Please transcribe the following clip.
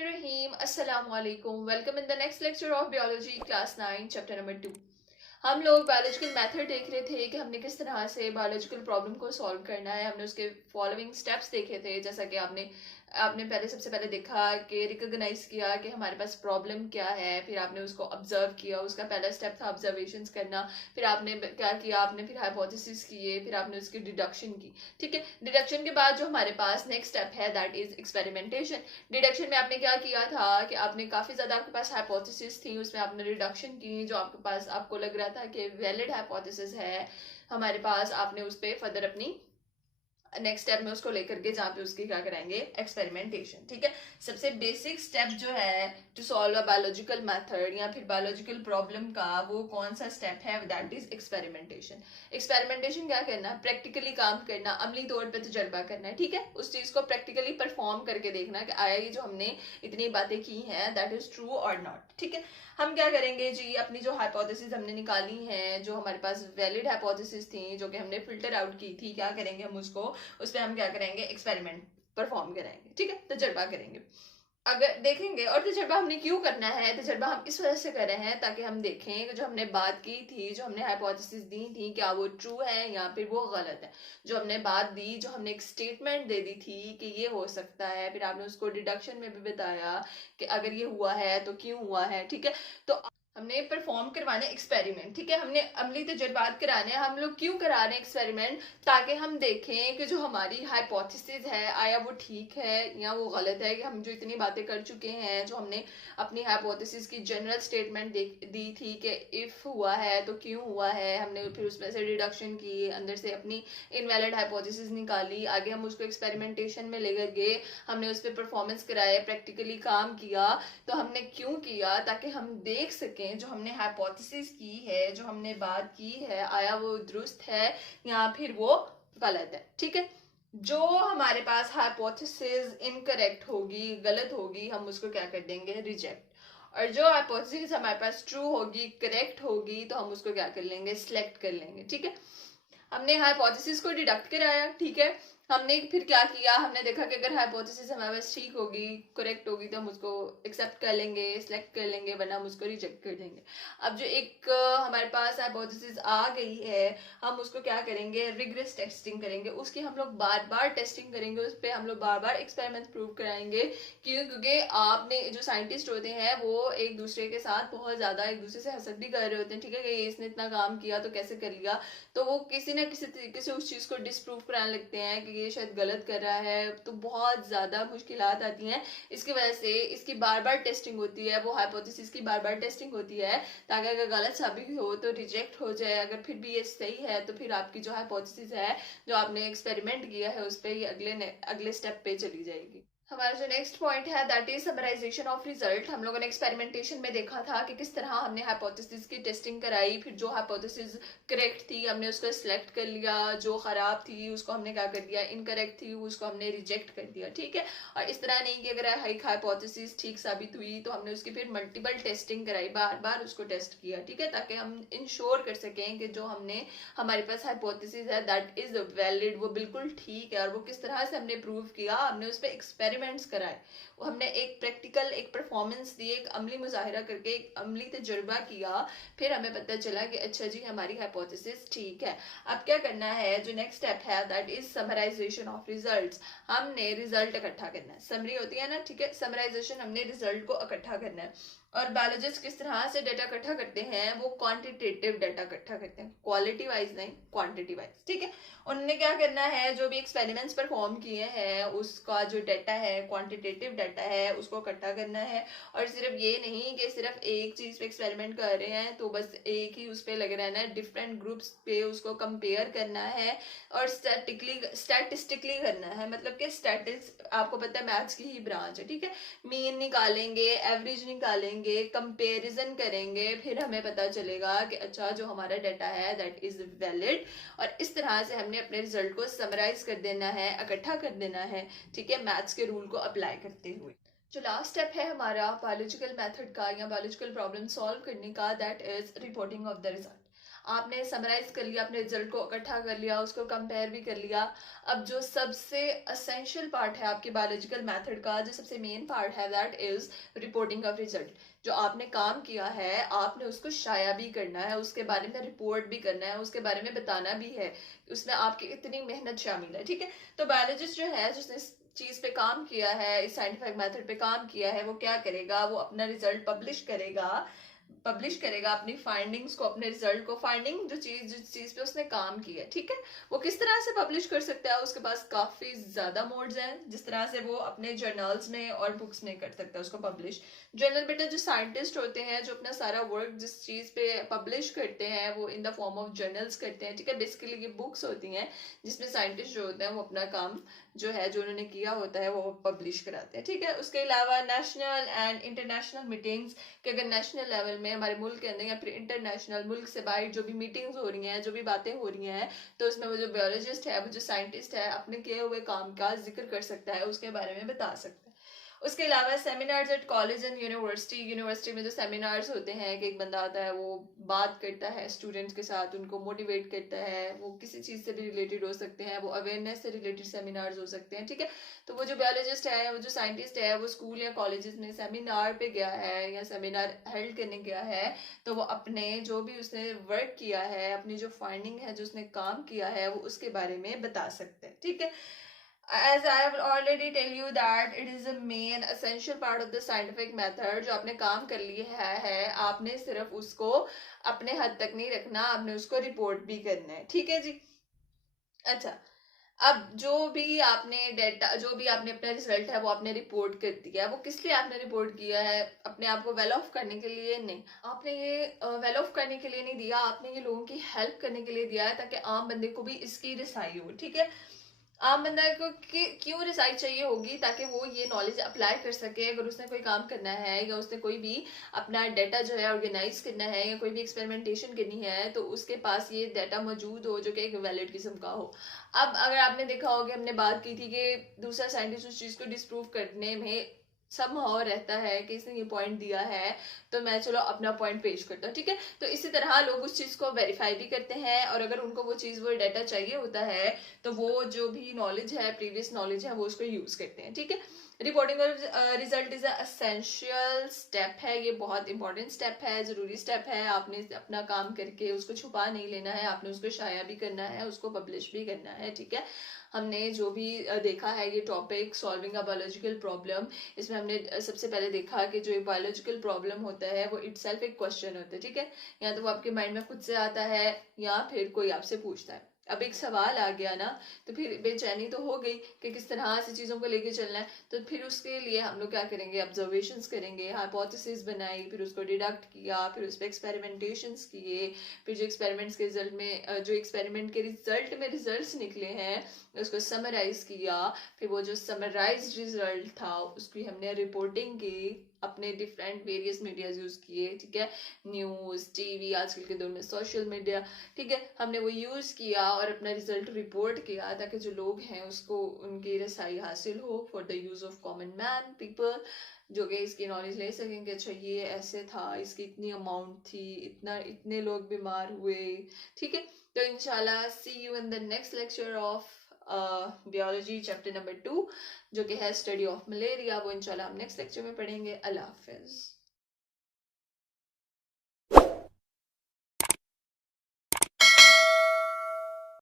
Bismillahirrahmanirrahim. Assalamu alaikum. Welcome in the next lecture of biology class 9 chapter number 2. हम लोग biological method देख रहे थे कि हमने किस तरह से बायोलॉजिकल प्रॉब्लम को सॉल्व करना है। हमने उसके फॉलोइंग स्टेप्स देखे थे, जैसा कि आपने आपने पहले सबसे पहले देखा कि रिकॉग्नाइज किया कि हमारे पास प्रॉब्लम क्या है, फिर आपने उसको ऑब्जर्व किया। उसका पहला स्टेप था ऑब्जर्वेशंस करना। फिर आपने क्या किया, आपने फिर हाइपोथेसिस किए, फिर आपने उसकी डिडक्शन की। ठीक है, डिडक्शन के बाद जो हमारे पास नेक्स्ट स्टेप है दैट इज एक्सपेरिमेंटेशन। डिडक्शन में आपने क्या किया था कि आपने काफी ज्यादा आपके पास हाइपोथेसिस थी, उसमें आपने रिडक्शन की। जो आपके पास आपको लग रहा था कि वैलिड हाइपोथेसिस है हमारे पास, आपने उस पर फर्दर अपनी नेक्स्ट स्टेप में उसको लेकर के जहाँ पे उसकी क्या कराएंगे, एक्सपेरिमेंटेशन। ठीक है, सबसे बेसिक स्टेप जो है to solve a biological method या फिर बायोलॉजिकल प्रॉब्लम का, वो कौन सा स्टेप है, दैट इज एक्सपेरिमेंटेशन। एक्सपेरिमेंटेशन क्या करना, प्रैक्टिकली काम करना, अमली तौर पे तजर्बा करना है। ठीक है, उस चीज को प्रैक्टिकली परफॉर्म करके देखना कि आया ये जो हमने इतनी बातें की हैं दैट इज ट्रू और नॉट। ठीक है, हम क्या करेंगे जी, अपनी जो हाइपोथेसिस हमने निकाली है, जो हमारे पास वैलिड हाइपोथेसिस थी, जो कि हमने फिल्टर आउट की थी, क्या करेंगे हम उसको, उस पर हम क्या करेंगे, एक्सपेरिमेंट परफॉर्म करेंगे। ठीक है, तजर्बा करेंगे, अगर देखेंगे। और तजर्बा हमने क्यों करना है, तजर्बा हम इस वजह से कर रहे हैं ताकि हम देखें कि जो हमने बात की थी, जो हमने हाइपोथेसिस दी थी, क्या वो ट्रू है या फिर वो गलत है। जो हमने बात दी, जो हमने एक स्टेटमेंट दे दी थी कि ये हो सकता है, फिर आपने उसको डिडक्शन में भी बताया कि अगर ये हुआ है तो क्यों हुआ है। ठीक है, तो हमने परफॉर्म करवाने एक्सपेरिमेंट। ठीक है, हमने अमली तजर्बात कराने हैं। हम लोग क्यों करा रहे हैं एक्सपेरिमेंट, ताकि हम देखें कि जो हमारी हाइपोथेसिस है आया वो ठीक है या वो गलत है। कि हम जो इतनी बातें कर चुके हैं, जो हमने अपनी हाइपोथेसिस की जनरल स्टेटमेंट दी थी कि इफ हुआ है तो क्यों हुआ है, हमने फिर उसमें से डिडक्शन की, अंदर से अपनी इनवैलिड हाइपोथेसिस निकाली, आगे हम उसको एक्सपेरिमेंटेशन में लेकर गए, हमने उस पर परफॉर्मेंस कराए, प्रैक्टिकली काम किया। तो हमने क्यों किया, ताकि हम देख सकें जो हमने हाइपोथेसिस की है, जो हमने बात की है, आया वो दुरुस्त है या फिर वो गलत है। ठीक है, जो हमारे पास हाइपोथेसिस इनकरेक्ट होगी, गलत होगी, हम उसको क्या कर देंगे, रिजेक्ट। और जो हाइपोथेसिस हमारे पास ट्रू होगी, करेक्ट होगी, तो हम उसको क्या कर लेंगे, सिलेक्ट कर लेंगे। ठीक है, हमने हाइपोथेसिस को डिडक्ट कराया। ठीक है, हमने फिर क्या किया, हमने देखा कि अगर हाइपोथेसिस हमारे पास ठीक होगी, करेक्ट होगी, तो हम उसको एक्सेप्ट कर लेंगे, सिलेक्ट कर लेंगे, वरना हम उसको रिजेक्ट कर देंगे। अब जो एक हमारे पास हाइपोथेसिस आ गई है, हम उसको क्या करेंगे, रिग्रेस टेस्टिंग करेंगे। उसकी हम लोग बार बार टेस्टिंग करेंगे, उस पर हम लोग बार बार एक्सपेरिमेंट प्रूव कराएंगे। क्यों, क्योंकि आपने जो साइंटिस्ट होते हैं वो एक दूसरे के साथ बहुत ज्यादा एक दूसरे से हसद भी कर रहे होते हैं। ठीक है, कि इसने इतना काम किया तो कैसे कर लिया, तो वो किसी ना किसी तरीके से उस चीज को डिस्प्रूव कराने लगते हैं कि ये शायद गलत कर रहा है। तो बहुत ज्यादा मुश्किलात आती हैं इसकी वजह से। इसकी बार बार टेस्टिंग होती है, वो हाइपोथेसिस की बार बार टेस्टिंग होती है, ताकि अगर गलत साबित हो तो रिजेक्ट हो जाए, अगर फिर भी ये सही है तो फिर आपकी जो हाइपोथेसिस है, जो आपने एक्सपेरिमेंट किया है, उस पर ये अगले स्टेप पे चली जाएगी। हमारा जो नेक्स्ट पॉइंट है that is summarisation of result. हम लोगों ने एक्सपेरिमेंटेशन में देखा था कि किस तरह हमने हाइपोथेसिस की टेस्टिंग कराई, फिर जो हाइपोथेसिस करेक्ट थी हमने उसको सिलेक्ट कर लिया, जो खराब थी उसको हमने क्या कर दिया, इनकरेक्ट थी उसको हमने रिजेक्ट कर दिया। ठीक है, और इस तरह नहीं कि अगर एक हाइपोथेसिस ठीक साबित हुई तो हमने उसकी फिर मल्टीपल टेस्टिंग कराई, बार बार उसको टेस्ट किया। ठीक है, ताकि हम इंश्योर कर सकें कि जो हमने हमारे पास हाइपोथेसिस है दैट इज वैलिड, वो बिल्कुल ठीक है। और वो किस तरह से हमने प्रूव किया, हमने उस पर एक्सपेरिमेंट्स कराए, हमने एक प्रैक्टिकल एक परफॉर्मेंस दी, एक अमली मुजाहिरा करके एक अमली तजुर्बा किया, फिर हमें पता चला कि अच्छा जी हमारी हाइपोथेसिस ठीक है। अब क्या करना है, जो नेक्स्ट स्टेप है that is summarisation of results. हमने रिजल्ट इकट्ठा करना है, समरी होती है ना। ठीक है, समराइजेशन, हमने रिजल्ट को इकट्ठा करना है। और बायोलॉजिस्ट किस तरह से डेटा इकट्ठा करते हैं, वो क्वांटिटेटिव डेटा इकट्ठा करते हैं, क्वालिटी वाइज नहीं, क्वांटिटी वाइज। ठीक है, उन्होंने क्या करना है, जो भी एक्सपेरिमेंट्स परफॉर्म किए हैं उसका जो डाटा है, क्वांटिटेटिव डाटा है, उसको इकट्ठा करना है। और सिर्फ ये नहीं कि सिर्फ एक चीज पे एक्सपेरिमेंट कर रहे हैं तो बस एक ही उस पे लगे रहना है, डिफरेंट ग्रुप्स पे उसको कंपेयर करना है और स्टैटिस्टिकली करना है। मतलब कि स्टैटिक्स आपको पता है मैथ्स की ही ब्रांच है। ठीक है, मीन निकालेंगे, एवरेज निकालेंगे, कंपेरिजन करेंगे, फिर हमें पता चलेगा कि अच्छा जो हमारा डाटा है दैट इज वैलिड। और इस तरह से हमने अपने रिजल्ट को समराइज कर देना है, इकट्ठा कर देना है। ठीक है, मैथ्स के रूल को अप्लाई करते हुए। जो लास्ट स्टेप है हमारा बायोलॉजिकल मेथड का या बायोलॉजिकल प्रॉब्लम सॉल्व करने का that is reporting of the result. आपने समराइज कर लिया, अपने रिजल्ट को इकट्ठा कर लिया, उसको कंपेयर भी कर लिया। अब जो सबसे असेंशियल पार्ट है आपके बायोलॉजिकल मेथड का, जो सबसे मेन पार्ट है, that is reporting of result. जो आपने काम किया है आपने उसको शाया भी करना है, उसके बारे में रिपोर्ट भी करना है, उसके बारे में बताना भी है उसमें आपकी इतनी मेहनत शामिल है, ठीक है। तो बायोलॉजिस्ट जो है जिसने चीज पे काम किया है, इस साइंटिफिक मेथड पे काम किया है, वो क्या करेगा, वो अपना रिजल्ट पब्लिश करेगा अपनी फाइंडिंग्स को, अपने रिजल्ट को, फाइंडिंग जो चीज जिस चीज पे उसने काम किया है, ठीक है। वो किस तरह से पब्लिश कर सकता है, उसके पास काफी ज्यादा मोड्स हैं जिस तरह से वो अपने जर्नल्स में और बुक्स में कर सकता है उसको पब्लिश। जर्नल बेटा जो साइंटिस्ट होते हैं जो अपना सारा वर्क जिस चीज पे पब्लिश करते हैं वो in the form of journals करते हैं, ठीक है। बेसिकली ये बुक्स होती हैं जिसमें साइंटिस्ट जो होते हैं वो अपना काम जो है जो उन्होंने किया होता है वो पब्लिश कराते हैं, ठीक है। उसके अलावा नेशनल एंड इंटरनेशनल मीटिंग्स, कि अगर नेशनल लेवल में हमारे मुल्क के अंदर या फिर इंटरनेशनल मुल्क से बाहर जो भी मीटिंग्स हो रही हैं, जो भी बातें हो रही हैं, तो उसमें वो जो बायोलॉजिस्ट है, वो जो साइंटिस्ट है, अपने किए हुए काम का जिक्र कर सकता है, उसके बारे में बता सकता है। उसके अलावा seminars at college and university में जो सेमिनार्स होते हैं कि एक बंदा आता है वो बात करता है स्टूडेंट्स के साथ, उनको मोटिवेट करता है, वो किसी चीज से भी रिलेटेड हो सकते हैं, वो अवेयरनेस से रिलेटेड सेमिनार्स हो सकते हैं, ठीक है। तो वो जो बायोलॉजिस्ट है, वो जो साइंटिस्ट है, वो स्कूल या कॉलेजेस में सेमिनार पे गया है या सेमिनार हेल्ड करने गया है, तो वो अपने जो भी उसने वर्क किया है, अपनी जो फाइंडिंग है, जो उसने काम किया है, वो उसके बारे में बता सकते हैं, ठीक है। As I have already tell you that it is a main essential part of the scientific method, जो आपने काम कर लिया है आपने सिर्फ उसको अपने हद तक नहीं रखना, आपने उसको रिपोर्ट भी करना है, ठीक है जी। अच्छा, अब जो भी आपने डेटा, जो भी आपने अपना रिजल्ट है वो आपने रिपोर्ट कर दिया है, वो किस लिए आपने रिपोर्ट किया है, अपने आप को वेल ऑफ करने के लिए नहीं, आपने ये वेल ऑफ करने के लिए नहीं दिया, आपने ये लोगों की हेल्प करने के लिए दिया है ताकि आम बंदे को भी इसकी रिसाई हो, ठीक है। आम बंदा को क्यों रिसाई चाहिए होगी, ताकि वो ये नॉलेज अप्लाई कर सके, अगर उसने कोई काम करना है या उसने कोई भी अपना डाटा जो है ऑर्गेनाइज करना है या कोई भी एक्सपेरिमेंटेशन करनी है, तो उसके पास ये डाटा मौजूद हो जो कि एक वैलिड किस्म का हो। अब अगर आपने देखा होगा, हमने बात की थी कि दूसरा साइंटिस्ट उस चीज को डिस्प्रूव करने में समहाउ रहता है कि इसने ये पॉइंट दिया है तो मैं चलो अपना पॉइंट पेश करता हूँ, ठीक है। तो इसी तरह लोग उस चीज को वेरीफाई भी करते हैं, और अगर उनको वो चीज वो डाटा चाहिए होता है तो वो जो भी नॉलेज है, प्रीवियस नॉलेज है, वो उसको यूज करते हैं, ठीक है। Reporting result is essential step है, ये बहुत इंपॉर्टेंट स्टेप है, जरूरी स्टेप है। आपने अपना काम करके उसको छुपा नहीं लेना है, आपने उसको शाया भी करना है, उसको पब्लिश भी करना है, ठीक है। हमने जो भी देखा है ये topic solving a biological problem, इसमें हमने सबसे पहले देखा कि जो बायोलॉजिकल प्रॉब्लम होता है वो इटसेल्फ एक क्वेश्चन होता है, ठीक है। या तो वो आपके माइंड में खुद से आता है या फिर कोई आपसे पूछता है। अब एक सवाल आ गया ना, तो फिर बेचैनी तो हो गई कि किस तरह से चीजों को लेके चलना है। तो फिर उसके लिए हम लोग क्या करेंगे, ऑब्जर्वेशंस करेंगे, हाइपोथेसिस बनाई, फिर उसको डिडक्ट किया, फिर उस पर एक्सपेरिमेंटेशंस किए, फिर जो एक्सपेरिमेंट्स के रिजल्ट में जो एक्सपेरिमेंट के रिजल्ट में रिजल्ट्स निकले हैं उसको समराइज किया, फिर वो जो समराइज रिजल्ट था उसकी हमने रिपोर्टिंग की, अपने डिफरेंट वेरियस मीडियाज यूज किए, ठीक है। न्यूज, टीवी, आजकल के दौर में सोशल मीडिया, ठीक है, हमने वो यूज किया और अपना रिजल्ट रिपोर्ट किया ताकि जो लोग हैं उसको उनकी रसाई हासिल हो, for the use of common man people, जो कि इसकी नॉलेज ले सकेंगे। अच्छा ये ऐसे था, इसकी इतनी अमाउंट थी, इतना इतने लोग बीमार हुए, ठीक है। तो इंशाल्लाह see you in the next lecture of biology chapter number 2 जो कि है स्टडी ऑफ मलेरिया, वो इंशाल्लाह हम नेक्स्ट लेक्चर में पढ़ेंगे। अल्लाह हाफिज।